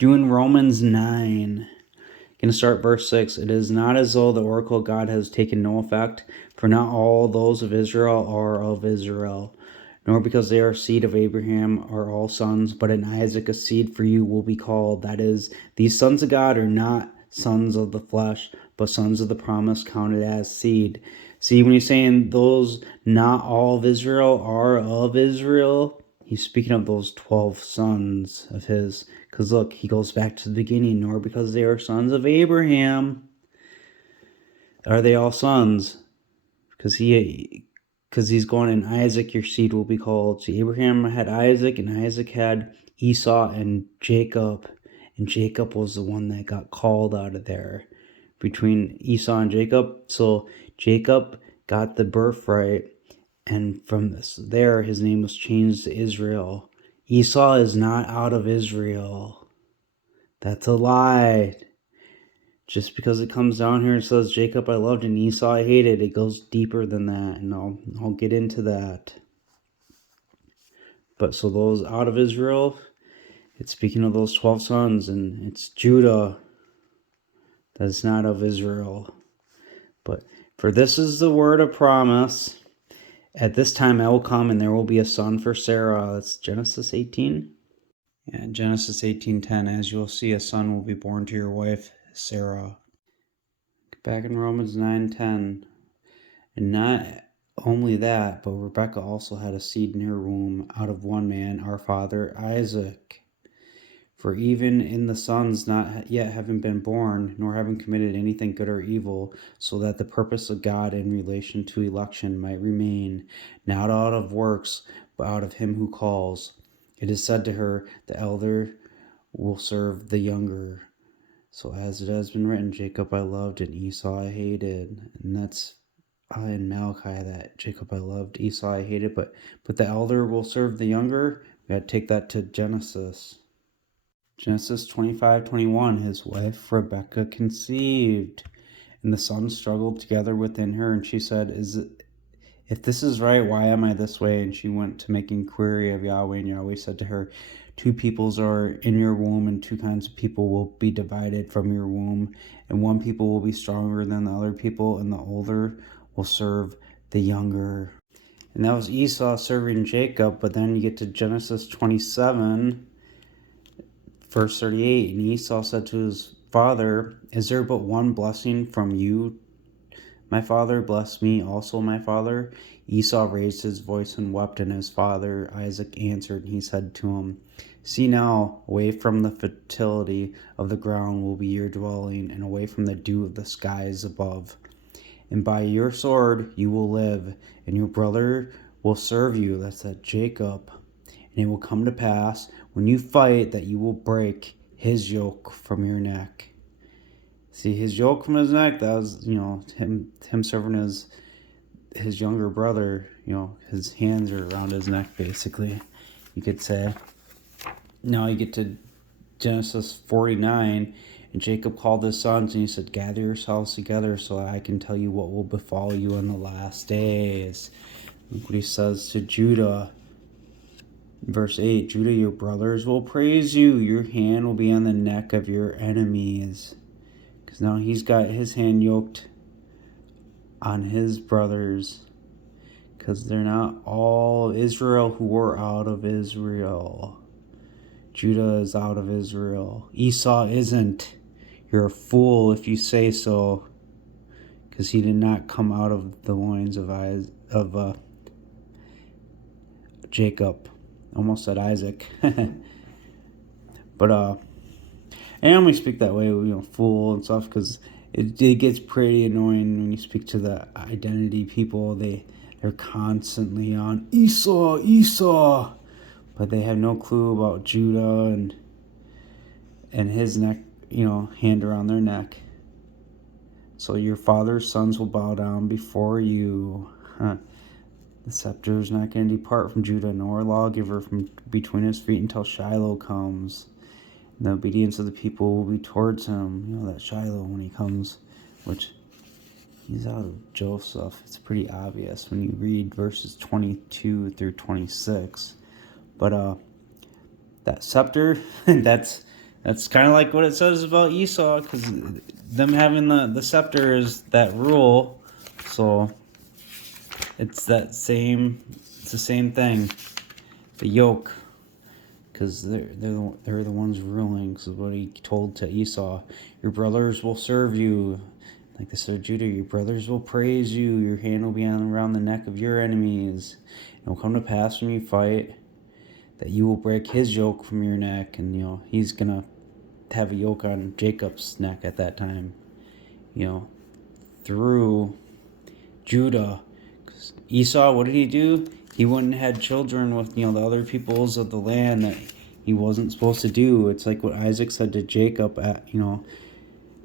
Doing Romans 9. Gonna start verse 6. It is not as though the oracle of God has taken no effect, for not all those of Israel are of Israel, nor because they are seed of Abraham are all sons, but in Isaac a seed for you will be called. That is, these sons of God are not sons of the flesh, but sons of the promise counted as seed. See, when he's saying those not all of Israel are of Israel, he's speaking of those 12 sons of his. Because look, he goes back to the beginning, nor because they are sons of Abraham are they all sons. Because he's going, in Isaac your seed will be called. See, Abraham had Isaac, and Isaac had Esau and Jacob. And Jacob was the one that got called out of there between Esau and Jacob. So Jacob got the birthright, and from there his name was changed to Israel. Esau is not out of Israel. That's a lie. Just because it comes down here and says Jacob I loved and Esau I hated, it goes deeper than that, and I'll get into that. But so those out of Israel, it's speaking of those 12 sons, and it's Judah that's not of Israel. But for this is the word of promise. At this time I will come, and there will be a son for Sarah. That's Genesis 18. Yeah, Genesis 18:10. As you will see, a son will be born to your wife Sarah. Back in Romans 9:10. And not only that, but Rebekah also had a seed in her womb out of one man, our father Isaac. For even in the sons not yet having been born, nor having committed anything good or evil, so that the purpose of God in relation to election might remain, not out of works, but out of him who calls. It is said to her, the elder will serve the younger. So as it has been written, Jacob I loved and Esau I hated. And that's in Malachi, that Jacob I loved, Esau I hated, but the elder will serve the younger. We got to take that to Genesis. Genesis 25:21. His wife Rebekah conceived, and the sons struggled together within her, and she said, if this is right, why am I this way? And she went to make inquiry of Yahweh, and Yahweh said to her, 2 peoples are in your womb, and 2 kinds of people will be divided from your womb, and one people will be stronger than the other people, and the older will serve the younger. And that was Esau serving Jacob. But then you get to Genesis 27, verse 38. And Esau said to his father, is there but one blessing from you, my father? Bless me also, my father. Esau raised his voice and wept, and his father Isaac answered, and he said to him, see now, away from the fertility of the ground will be your dwelling, and away from the dew of the skies above. And by your sword you will live, and your brother will serve you. That's that Jacob. And it will come to pass, when you fight, that you will break his yoke from your neck. See, his yoke from his neck, that was, him serving his younger brother. His hands are around his neck, basically, you could say. Now you get to Genesis 49, and Jacob called his sons, and he said, gather yourselves together so that I can tell you what will befall you in the last days. Look what he says to Judah. Verse 8, Judah, your brothers will praise you. Your hand will be on the neck of your enemies. Because now he's got his hand yoked on his brothers. Because they're not all Israel who were out of Israel. Judah is out of Israel. Esau isn't. You're a fool if you say so. Because he did not come out of the loins of Jacob. Almost said Isaac. But I only speak that way, fool and stuff, because it gets pretty annoying when you speak to the identity people. They're constantly on Esau, but they have no clue about Judah and his neck, hand around their neck. So your father's sons will bow down before you. The scepter is not going to depart from Judah, nor a lawgiver from between his feet until Shiloh comes. And the obedience of the people will be towards him. That Shiloh, when he comes, which he's out of Joseph. It's pretty obvious when you read verses 22 through 26. But that scepter, that's That's kind of like what it says about Esau, because them having the scepter is that rule. So it's that same. It's the same thing. The yoke, because they're the ones ruling. So what he told to Esau, your brothers will serve you. Like they said, Judah, your brothers will praise you. Your hand will be around the neck of your enemies. It will come to pass when you fight that you will break his yoke from your neck, and he's gonna have a yoke on Jacob's neck at that time. Through Judah. 'Cause Esau, what did he do? He went and had children with the other peoples of the land that he wasn't supposed to do. It's like what Isaac said to Jacob at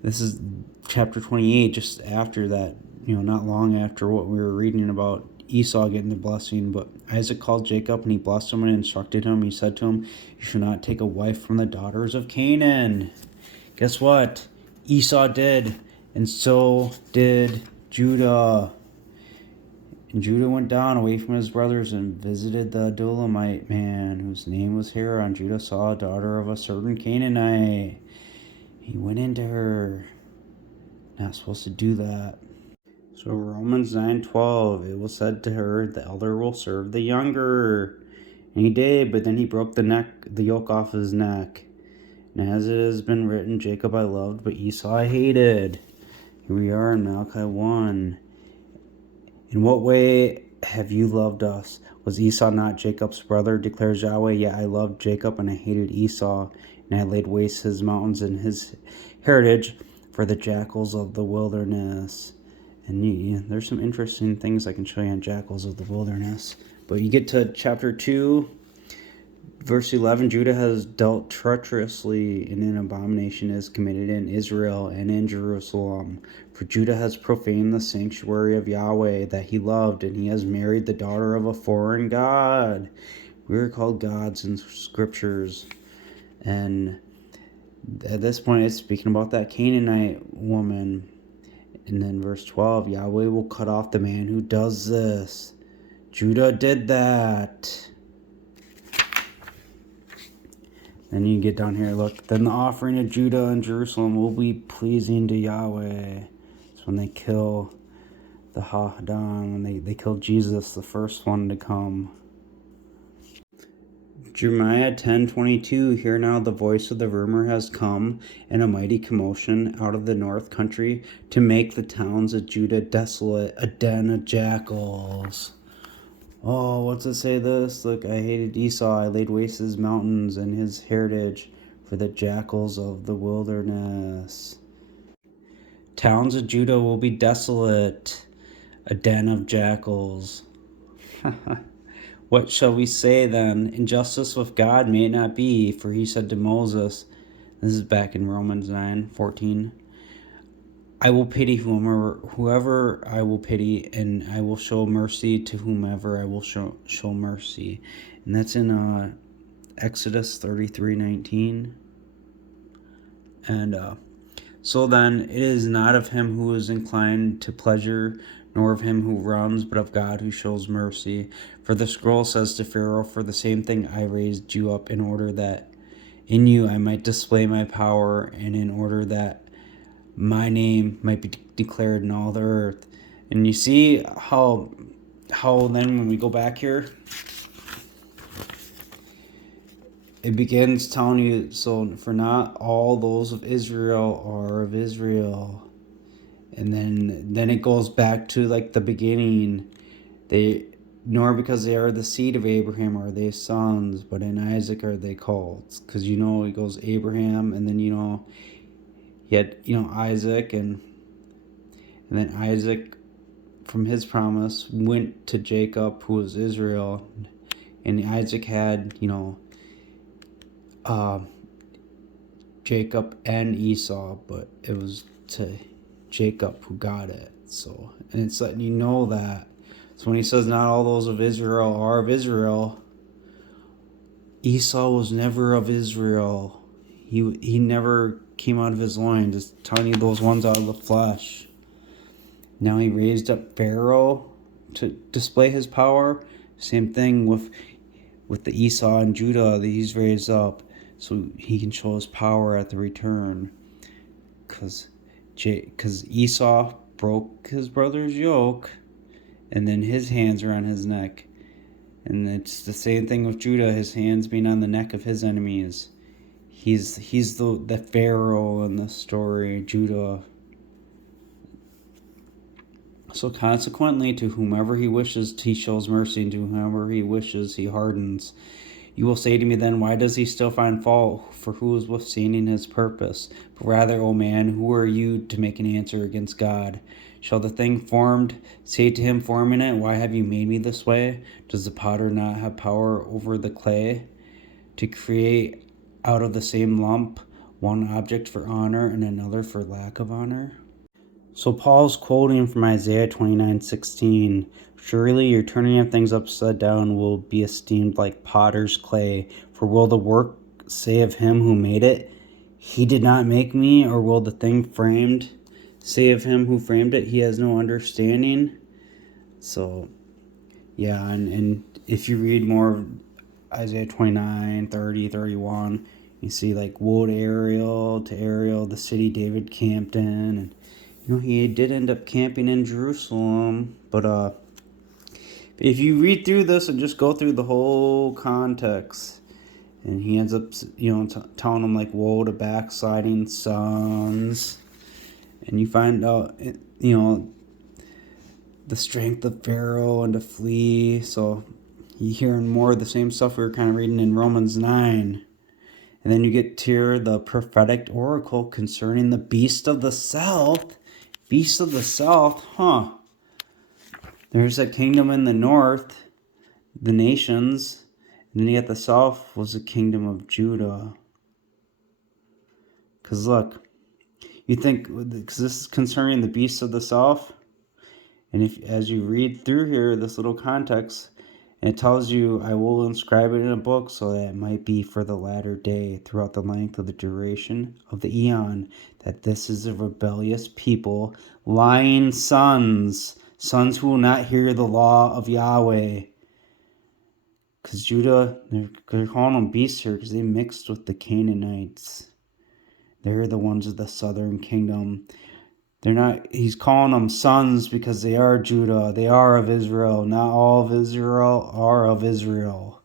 this is chapter 28, just after that, not long after what we were reading about Esau getting the blessing. But Isaac called Jacob and he blessed him and instructed him. He said to him, you should not take a wife from the daughters of Canaan. Guess what? Esau did, and so did Judah. And Judah went down away from his brothers and visited the Adullamite man, whose name was Hera. And Judah saw a daughter of a certain Canaanite. He went into her. Not supposed to do that. So Romans 9:12, it was said to her, the elder will serve the younger. And he did, but then he broke the yoke off his neck. And as it has been written, Jacob I loved, but Esau I hated. Here we are in Malachi 1. In what way have you loved us? Was Esau not Jacob's brother, declares Yahweh? Yet I loved Jacob and I hated Esau, and I laid waste his mountains and his heritage for the jackals of the wilderness. And there's some interesting things I can show you on jackals of the wilderness. But you get to chapter 2, verse 11, Judah has dealt treacherously, and an abomination is committed in Israel and in Jerusalem. For Judah has profaned the sanctuary of Yahweh that he loved, and he has married the daughter of a foreign god. We are called gods in scriptures. And at this point, it's speaking about that Canaanite woman. And then verse 12, Yahweh will cut off the man who does this. Judah did that. Then you get down here, look. Then the offering of Judah and Jerusalem will be pleasing to Yahweh. It's when they kill the Hadan, when they kill Jesus, the first one to come. Jeremiah 10:22, hear now the voice of the rumor has come, and a mighty commotion out of the north country, to make the towns of Judah desolate, a den of jackals. Oh, what's it say this? Look, I hated Esau, I laid waste his mountains and his heritage for the jackals of the wilderness. Towns of Judah will be desolate, a den of jackals. What shall we say then? Injustice with God may it not be, for he said to Moses, this is back in Romans 9:14, I will pity whoever I will pity, and I will show mercy to whomever I will show mercy. And that's in Exodus 33:19. And so then it is not of him who is inclined to pleasure, nor of him who runs, but of God who shows mercy. For the scroll says to Pharaoh, for the same thing I raised you up, in order that in you I might display my power, and in order that my name might be declared in all the earth. And you see how then when we go back here, it begins telling you, so for not all those of Israel are of Israel. And then it goes back to like the beginning. Nor because they are the seed of Abraham are they sons, but in Isaac are they called. Because it goes Abraham, and then he had Isaac, and then Isaac from his promise went to Jacob, who was Israel, and Isaac had Jacob and Esau, but it was to Jacob who got it. So, and it's letting you know that. So when he says not all those of Israel are of Israel, Esau was never of Israel. He never came out of his loins. Just telling you those ones out of the flesh. Now he raised up Pharaoh to display his power. Same thing with the Esau and Judah that he's raised up. so he can show his power at the return. Because Esau broke his brother's yoke, and then his hands are on his neck. And it's the same thing with Judah, his hands being on the neck of his enemies. He's the Pharaoh in the story, Judah. So consequently, to whomever he wishes, he shows mercy, and to whomever he wishes, he hardens. You will say to me then, why does he still find fault? For who is withstanding his purpose? But rather, O man, who are you to make an answer against God? Shall the thing formed say to him forming it, why have you made me this way? Does the potter not have power over the clay to create out of the same lump one object for honor and another for lack of honor? So Paul's quoting from Isaiah 29:16. Surely your turning of things upside down will be esteemed like potter's clay. For will the work say of him who made it, he did not make me? Or will the thing framed say of him who framed it, he has no understanding? So, yeah, and if you read more of Isaiah 29, 30, 31, you see like woe to Ariel, the city David camped in, and he did end up camping in Jerusalem, but if you read through this and just go through the whole context, and he ends up, telling them like, woe to backsliding sons, and you find out, the strength of Pharaoh and to flee. So you hearing more of the same stuff we were kind of reading in Romans 9. And then you get to the prophetic oracle concerning the beast of the south. Beast of the south, huh? There's a kingdom in the north, the nations, and then yet the south was the kingdom of Judah. Because look, you think, because this is concerning the beast of the south, and if as you read through here, this little context, and it tells you, I will inscribe it in a book so that it might be for the latter day throughout the length of the duration of the eon, that this is a rebellious people, lying sons who will not hear the law of Yahweh. Because Judah, they're calling them beasts here because they mixed with the Canaanites. They're the ones of the southern kingdom. He's calling them sons because they are Judah. They are of Israel. Not all of Israel are of Israel.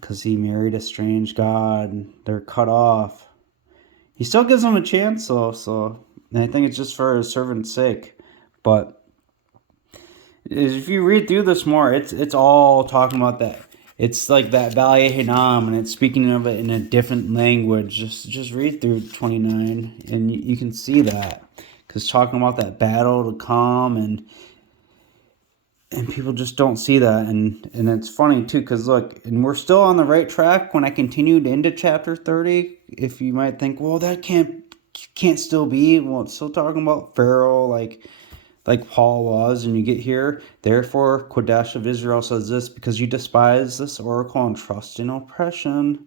Because he married a strange god. They're cut off. He still gives them a chance though. So and I think it's just for his servant's sake. But if you read through this more, it's all talking about that. It's like that Valley of Hinnom, and it's speaking of it in a different language. Just read through 29, and you can see that. Because talking about that battle to come, and people just don't see that. And it's funny, too, because look, and we're still on the right track when I continued into chapter 30. If you might think, well, that can't still be. Well, it's still talking about Pharaoh, like Paul was, and you get here, therefore, Kodesh of Israel says this, because you despise this oracle and trust in oppression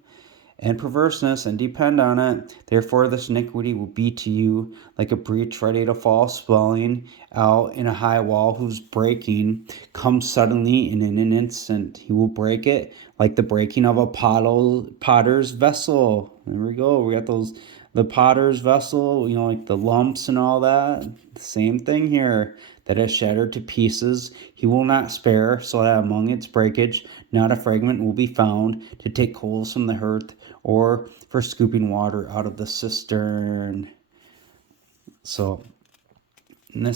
and perverseness and depend on it, therefore this iniquity will be to you like a breach ready to fall, swelling out in a high wall whose breaking comes suddenly and in an instant. He will break it like the breaking of a potter's vessel. There we go. We got the potter's vessel, like the lumps and all that. The same thing here, that is shattered to pieces. He will not spare, so that among its breakage not a fragment will be found to take coals from the hearth or for scooping water out of the cistern. So, and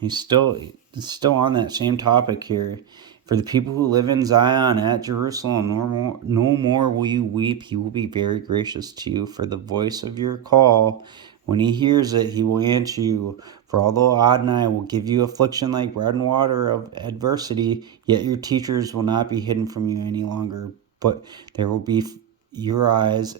he's still on that same topic here. For the people who live in Zion at Jerusalem, no more will you weep. He will be very gracious to you. For the voice of your call, when he hears it, he will answer you. For although Adonai will give you affliction like bread and water of adversity, yet your teachers will not be hidden from you any longer. But there will be your eyes,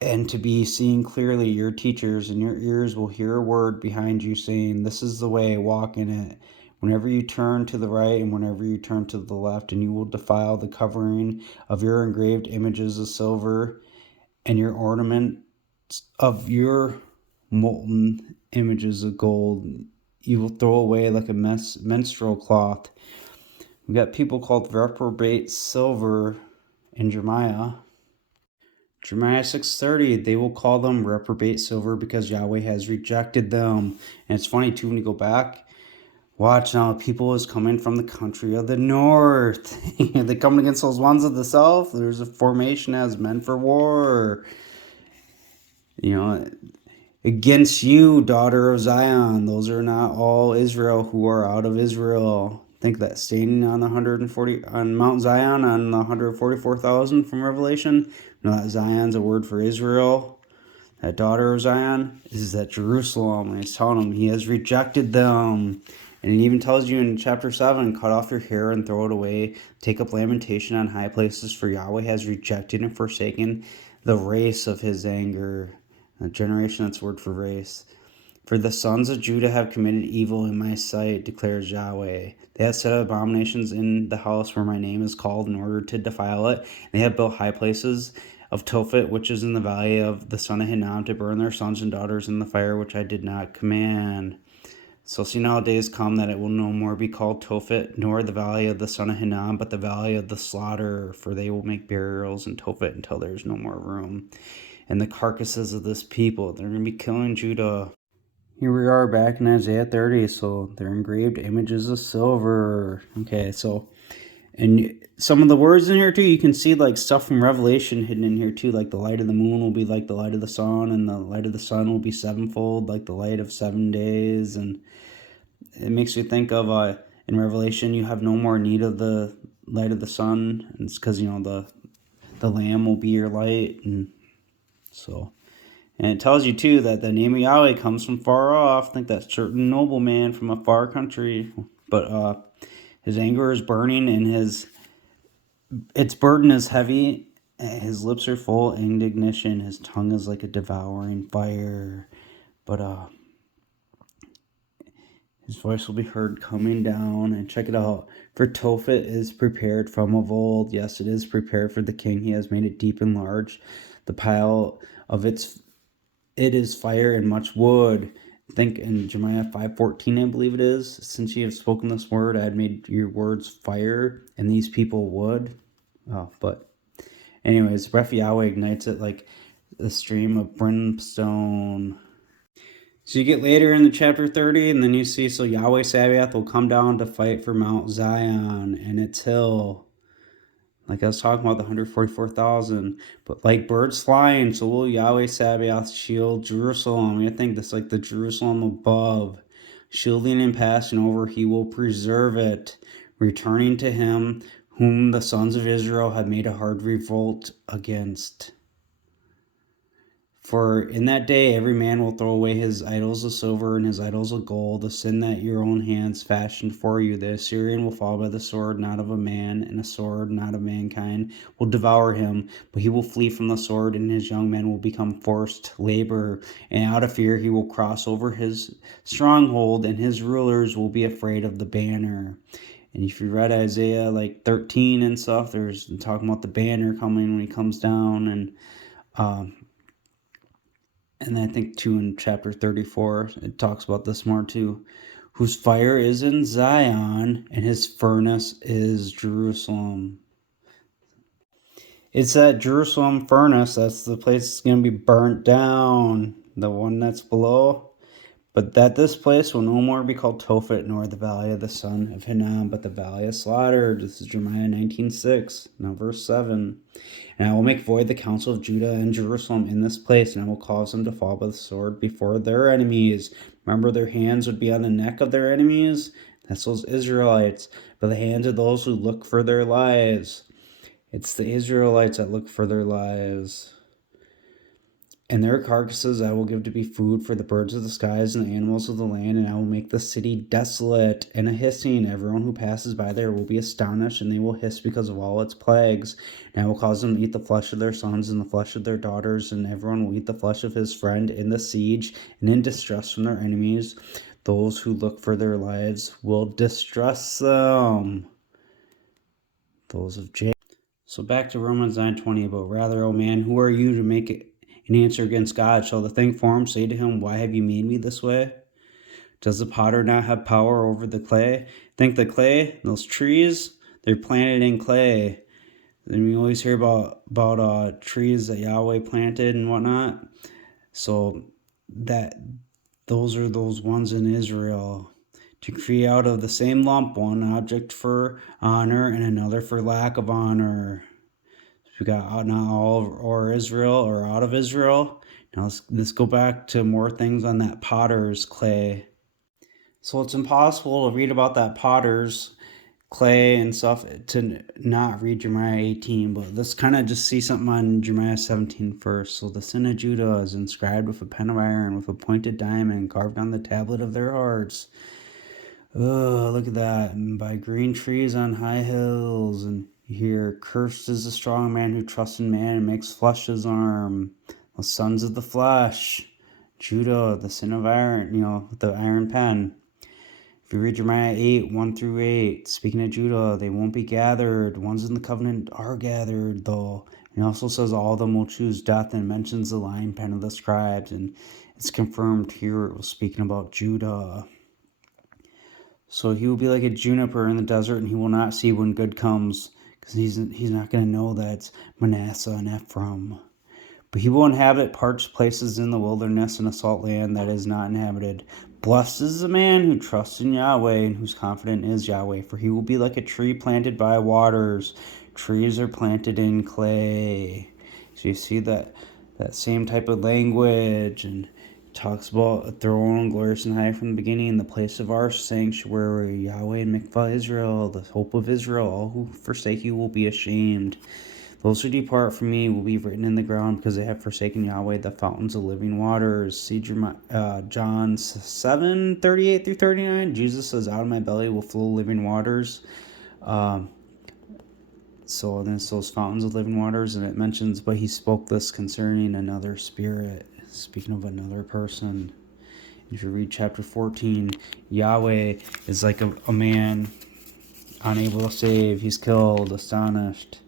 and to be seen clearly your teachers, and your ears will hear a word behind you saying, this is the way, walk in it. Whenever you turn to the right and whenever you turn to the left, and you will defile the covering of your engraved images of silver and your ornaments of your molten images of gold. You will throw away like a menstrual cloth. We've got people called reprobate silver in Jeremiah. Jeremiah 6:30, they will call them reprobate silver because Yahweh has rejected them. And it's funny too when you go back. Watch now, people is coming from the country of the north. They coming against those ones of the south. There's a formation as men for war. Against you, daughter of Zion. Those are not all Israel who are out of Israel. Think that standing on the 140 on Mount Zion on the 144,000 from Revelation. That Zion's a word for Israel. That daughter of Zion is that Jerusalem. And he's telling them he has rejected them. And it even tells you in chapter 7, cut off your hair and throw it away. Take up lamentation on high places, for Yahweh has rejected and forsaken the race of his anger. A generation, that's word for race. For the sons of Judah have committed evil in my sight, declares Yahweh. They have set abominations in the house where my name is called in order to defile it. They have built high places of Tophet, which is in the valley of the son of Hinnom, to burn their sons and daughters in the fire which I did not command. So see now days come that it will no more be called Tophet, nor the valley of the son of Hinnom, but the valley of the slaughter, for they will make burials in Tophet until there is no more room. And the carcasses of this people, they're going to be killing Judah. Here we are back in Isaiah 30, so they're engraved images of silver. Okay, so, and some of the words in here too, you can see like stuff from Revelation hidden in here too, like the light of the moon will be like the light of the sun, and the light of the sun will be sevenfold, like the light of 7 days. And it makes you think of in Revelation, you have no more need of the light of the sun, and it's because the Lamb will be your light. And so, and it tells you too that the name of Yahweh comes from far off. I think that certain nobleman from a far country, but his anger is burning, and its burden is heavy. His lips are full of indignation. His tongue is like a devouring fire. But his voice will be heard coming down. And check it out. For Tophet is prepared from of old. Yes, it is prepared for the king. He has made it deep and large. The pile of it is fire and much wood. Think in Jeremiah 5:14, I believe it is. Since you have spoken this word, I had made your words fire, and these people wood. But anyways, breath of Yahweh ignites it like a stream of brimstone. So you get later in the chapter 30, and then you see, so Yahweh Sabaoth will come down to fight for Mount Zion and its hill. Like I was talking about the 144,000. But like birds flying, so will Yahweh Sabaoth shield Jerusalem. You think that's like the Jerusalem above. Shielding and passing over, he will preserve it, returning to him whom the sons of Israel have made a hard revolt against. For in that day every man will throw away his idols of silver and his idols of gold, the sin that your own hands fashioned for you. The Assyrian will fall by the sword, not of a man, and a sword, not of mankind, will devour him. But he will flee from the sword, and his young men will become forced labor. And out of fear he will cross over his stronghold, and his rulers will be afraid of the banner. And if you read Isaiah like 13 and stuff, there's talking about the banner coming when he comes down. And I think too in chapter 34, it talks about this more too. Whose fire is in Zion, and his furnace is Jerusalem. It's that Jerusalem furnace, that's the place that's going to be burnt down. The one that's below. But that this place will no more be called Tophet, nor the valley of the son of Hinnom, but the valley of slaughter. This is Jeremiah 19:6, now verse 7. And I will make void the counsel of Judah and Jerusalem in this place, and I will cause them to fall by the sword before their enemies. Remember, their hands would be on the neck of their enemies? That's those Israelites. By the hands of those who look for their lives. It's the Israelites that look for their lives. And their carcasses I will give to be food for the birds of the skies and the animals of the land, and I will make the city desolate and a hissing. Everyone who passes by there will be astonished, and they will hiss because of all its plagues. And I will cause them to eat the flesh of their sons and the flesh of their daughters, and everyone will eat the flesh of his friend in the siege and in distress from their enemies. Those who look for their lives will distress them. Those of Jacob. So back to Romans 9:20, but rather, O man, who are you to make it an answer against God? Shall the thing formed say to him, why have you made me this way? Does the potter not have power over the clay? Think the clay, those trees, they're planted in clay. And we always hear about trees that Yahweh planted and whatnot. So that those are those ones in Israel, to create out of the same lump one object for honor and another for lack of honor. So we got not all or Israel or out of Israel. Now let's go back to more things on that potter's clay. So it's impossible to read about that potter's clay and stuff to not read Jeremiah 18, but let's kind of just see something on Jeremiah 17 first. So the sin of Judah is inscribed with a pen of iron, with a pointed diamond carved on the tablet of their hearts. Oh, look at that. And by green trees on high hills, and you hear, cursed is the strong man who trusts in man and makes flesh his arm. The sons of the flesh, Judah, the sin of iron, the iron pen. If you read Jeremiah 8, 1 through 8, speaking of Judah, they won't be gathered. Ones in the covenant are gathered, though. And it also says all of them will choose death, and mentions the lion pen of the scribes. And it's confirmed here it was speaking about Judah. So he will be like a juniper in the desert, and he will not see when good comes, because he's not going to know that it's Manasseh and Ephraim. But he will inhabit parched places in the wilderness and a salt land that is not inhabited. Blessed is the man who trusts in Yahweh and whose confidence is Yahweh, for he will be like a tree planted by waters. Trees are planted in clay. So you see that same type of language, and it talks about a throne, glorious and high from the beginning, the place of our sanctuary, Yahweh and Mikvah Israel, the hope of Israel. All who forsake you will be ashamed. Those who depart from me will be written in the ground, because they have forsaken Yahweh, the fountains of living waters. See John 7, 38 through 39. Jesus says, out of my belly will flow living waters. So then it's those fountains of living waters, and it mentions, but he spoke this concerning another spirit, speaking of another person. If you read chapter 14, Yahweh is like a man unable to save. He's killed, astonished.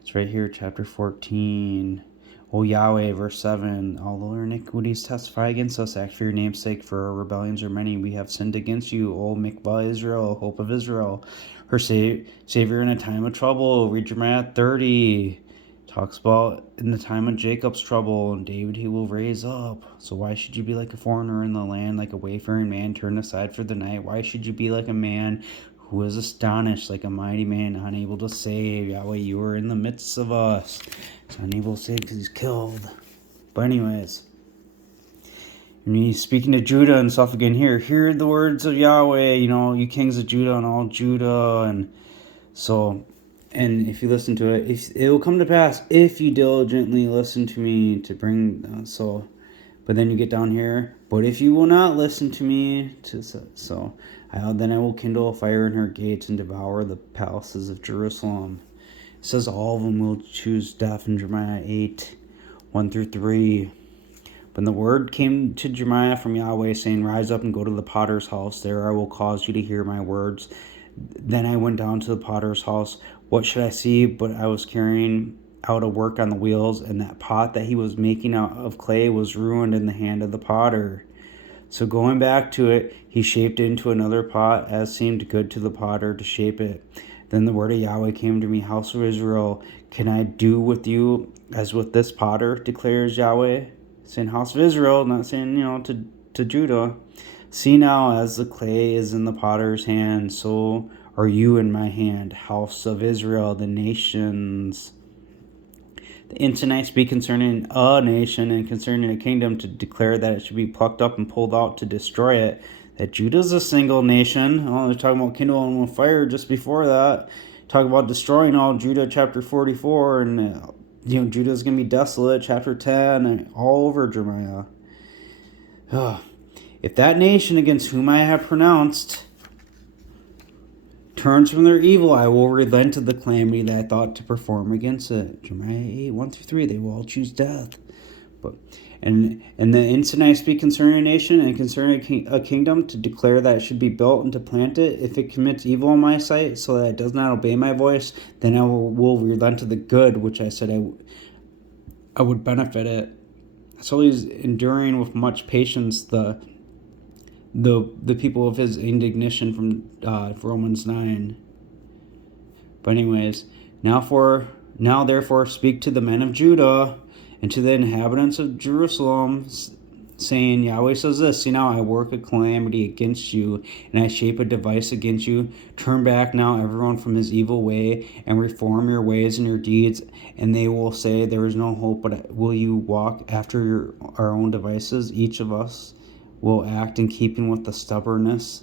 It's right here, chapter 14. O Yahweh, verse 7, although our iniquities testify against us, act for your name's sake, for our rebellions are many. We have sinned against you, O Mikvah Israel, hope of Israel, her Savior in a time of trouble. Read Jeremiah 30. Talks about in the time of Jacob's trouble, and David he will raise up. So why should you be like a foreigner in the land, like a wayfaring man turned aside for the night? Why should you be like a man who is astonished, like a mighty man unable to save? Yahweh, you are in the midst of us. He's unable to save because he's killed. But anyways, and he's speaking to Judah and stuff again here. Hear the words of Yahweh, you kings of Judah and all Judah. And so, and if you listen to it, it will come to pass if you diligently listen to me to bring, but then you get down here, but if you will not listen to me, then I will kindle a fire in her gates and devour the palaces of Jerusalem. It says all of them will choose death in Jeremiah 8, 1 through 3. When the word came to Jeremiah from Yahweh, saying, rise up and go to the potter's house. There I will cause you to hear my words. Then I went down to the potter's house. What should I see? But I was carrying out a work on the wheels, and that pot that he was making out of clay was ruined in the hand of the potter. So going back to it, he shaped it into another pot, as seemed good to the potter to shape it. Then the word of Yahweh came to me, house of Israel, can I do with you as with this potter, declares Yahweh? Saying house of Israel, not saying, to Judah. See now, as the clay is in the potter's hand, so are you in my hand, house of Israel, the nations. The instant I speak concerning a nation and concerning a kingdom, to declare that it should be plucked up and pulled out to destroy it, that Judah's a single nation. Oh, they're talking about kindling with fire just before that. Talk about destroying all Judah, chapter 44, and Judah's going to be desolate, chapter 10, and all over Jeremiah. If that nation against whom I have pronounced turns from their evil, I will relent of the calamity that I thought to perform against it. Jeremiah 8, 1 through 3, they will all choose death. And the instant I speak concerning a nation and concerning a kingdom, to declare that it should be built and to plant it, if it commits evil in my sight, so that it does not obey my voice, then I will relent of the good which I said I would benefit it. So he's enduring with much patience the people of his indignation from Romans 9. But anyways, now for Now therefore speak to the men of Judah and to the inhabitants of Jerusalem, saying, Yahweh says this, see now I work a calamity against you, and I shape a device against you. Turn back now everyone from his evil way, and reform your ways and your deeds. And they will say, there is no hope, but will you walk after our own devices? Each of us will act in keeping with the stubbornness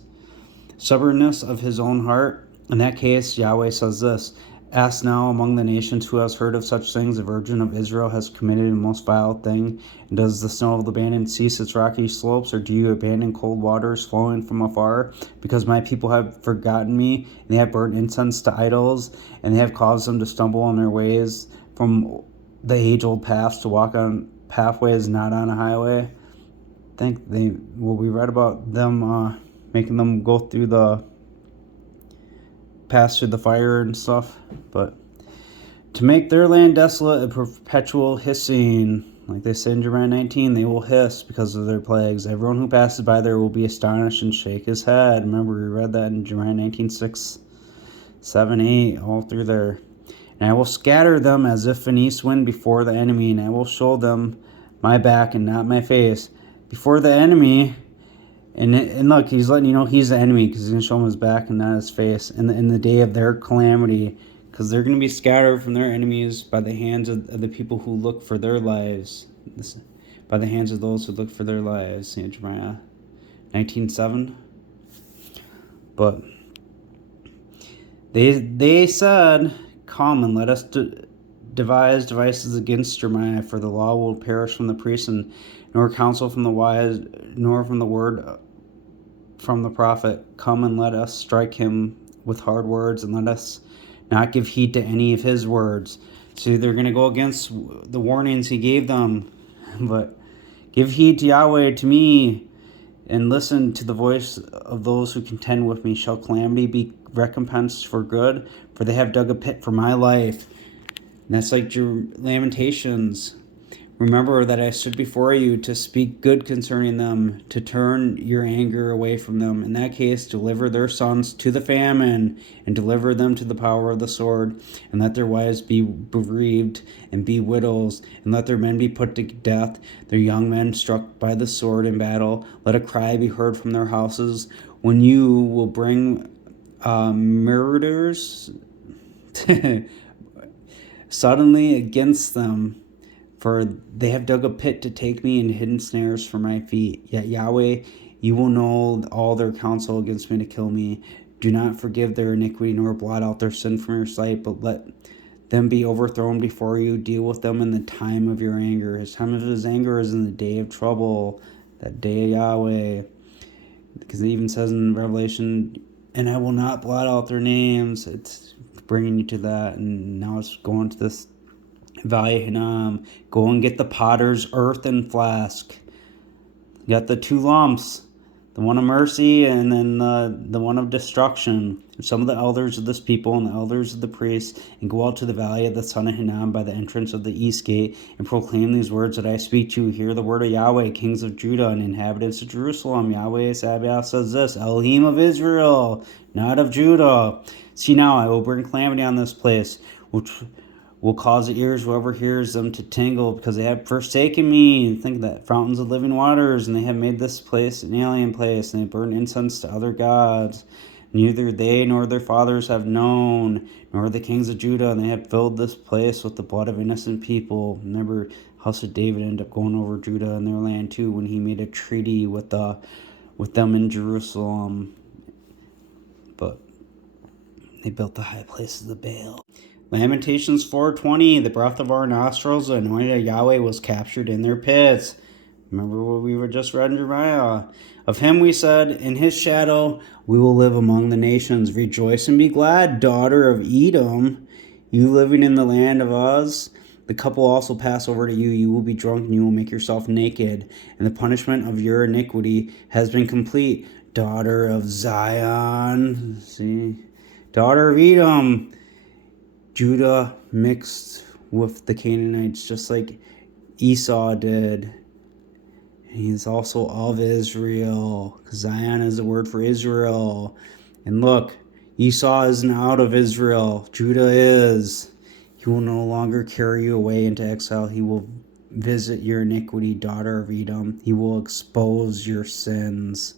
of his own heart. In that case, Yahweh says this, ask now among the nations who has heard of such things. The virgin of Israel has committed a most vile thing. And does the snow of Lebanon cease its rocky slopes, or do you abandon cold waters flowing from afar? Because my people have forgotten me, and they have burned incense to idols, and they have caused them to stumble on their ways from the age-old paths to walk on pathways not on a highway. I think we read about them making them go through pass through the fire and stuff, but to make their land desolate, a perpetual hissing, like they say in Jeremiah 19, they will hiss because of their plagues. Everyone who passes by there will be astonished and shake his head. Remember, we read that in Jeremiah 19, 6, 7, 8, all through there. And I will scatter them as if an east wind before the enemy, and I will show them my back and not my face. Before the enemy. And look, he's letting you know he's the enemy because he's going to show him his back and not his face in the day of their calamity, because they're going to be scattered from their enemies by the hands of the people who look for their lives. By the hands of those who look for their lives. St. Jeremiah 19:7. But they said, come and let us devise devices against Jeremiah, for the law will perish from the priests, and nor counsel from the wise, nor from the word from the prophet. Come and let us strike him with hard words, and let us not give heed to any of his words. So they're going to go against the warnings he gave them. But give heed to Yahweh, to me, and listen to the voice of those who contend with me. Shall calamity be recompensed for good? For they have dug a pit for my life. And that's like Lamentations. Remember that I stood before you to speak good concerning them, to turn your anger away from them. In that case, deliver their sons to the famine, and deliver them to the power of the sword, and let their wives be bereaved and be widows, and let their men be put to death, their young men struck by the sword in battle. Let a cry be heard from their houses, when you will bring murderers suddenly against them. For they have dug a pit to take me, and hidden snares for my feet. Yet Yahweh, you will know all their counsel against me to kill me. Do not forgive their iniquity, nor blot out their sin from your sight, but let them be overthrown before you. Deal with them in the time of your anger. His time of his anger is in the day of trouble, that day of Yahweh. Because it even says in Revelation, and I will not blot out their names. It's bringing you to that, and now it's going to this Valley Hinnom. Go and get the potter's earthen flask. You got the two lumps, the one of mercy and then the one of destruction. Some of the elders of this people and the elders of the priests, and go out to the valley of the son of Hinnom by the entrance of the east gate, and proclaim these words that I speak to you. Hear the word of Yahweh, kings of Judah and inhabitants of Jerusalem. Yahweh Sabaoth says this, Elohim of Israel, not of Judah. See now, I will bring calamity on this place, which will cause the ears whoever hears them to tingle, because they have forsaken me. Think that fountains of living waters, and they have made this place an alien place, and they burn incense to other gods. Neither they nor their fathers have known, nor the kings of Judah, and they have filled this place with the blood of innocent people. Remember, house of David ended up going over Judah and their land too, when he made a treaty with them in Jerusalem. But they built the high places of Baal. Lamentations 4:20, the breath of our nostrils, the anointed of Yahweh, was captured in their pits. Remember what we were just read in Jeremiah. Of him we said, in his shadow we will live among the nations. Rejoice and be glad, daughter of Edom, you living in the land of Uz. The cup will also pass over to you. You will be drunk, and you will make yourself naked. And the punishment of your iniquity has been complete, daughter of Zion. See? Daughter of Edom. Judah mixed with the Canaanites just like Esau did. And he's also of Israel, because Zion is the word for Israel. And look, Esau isn't out of Israel. Judah is. He will no longer carry you away into exile. He will visit your iniquity, daughter of Edom. He will expose your sins.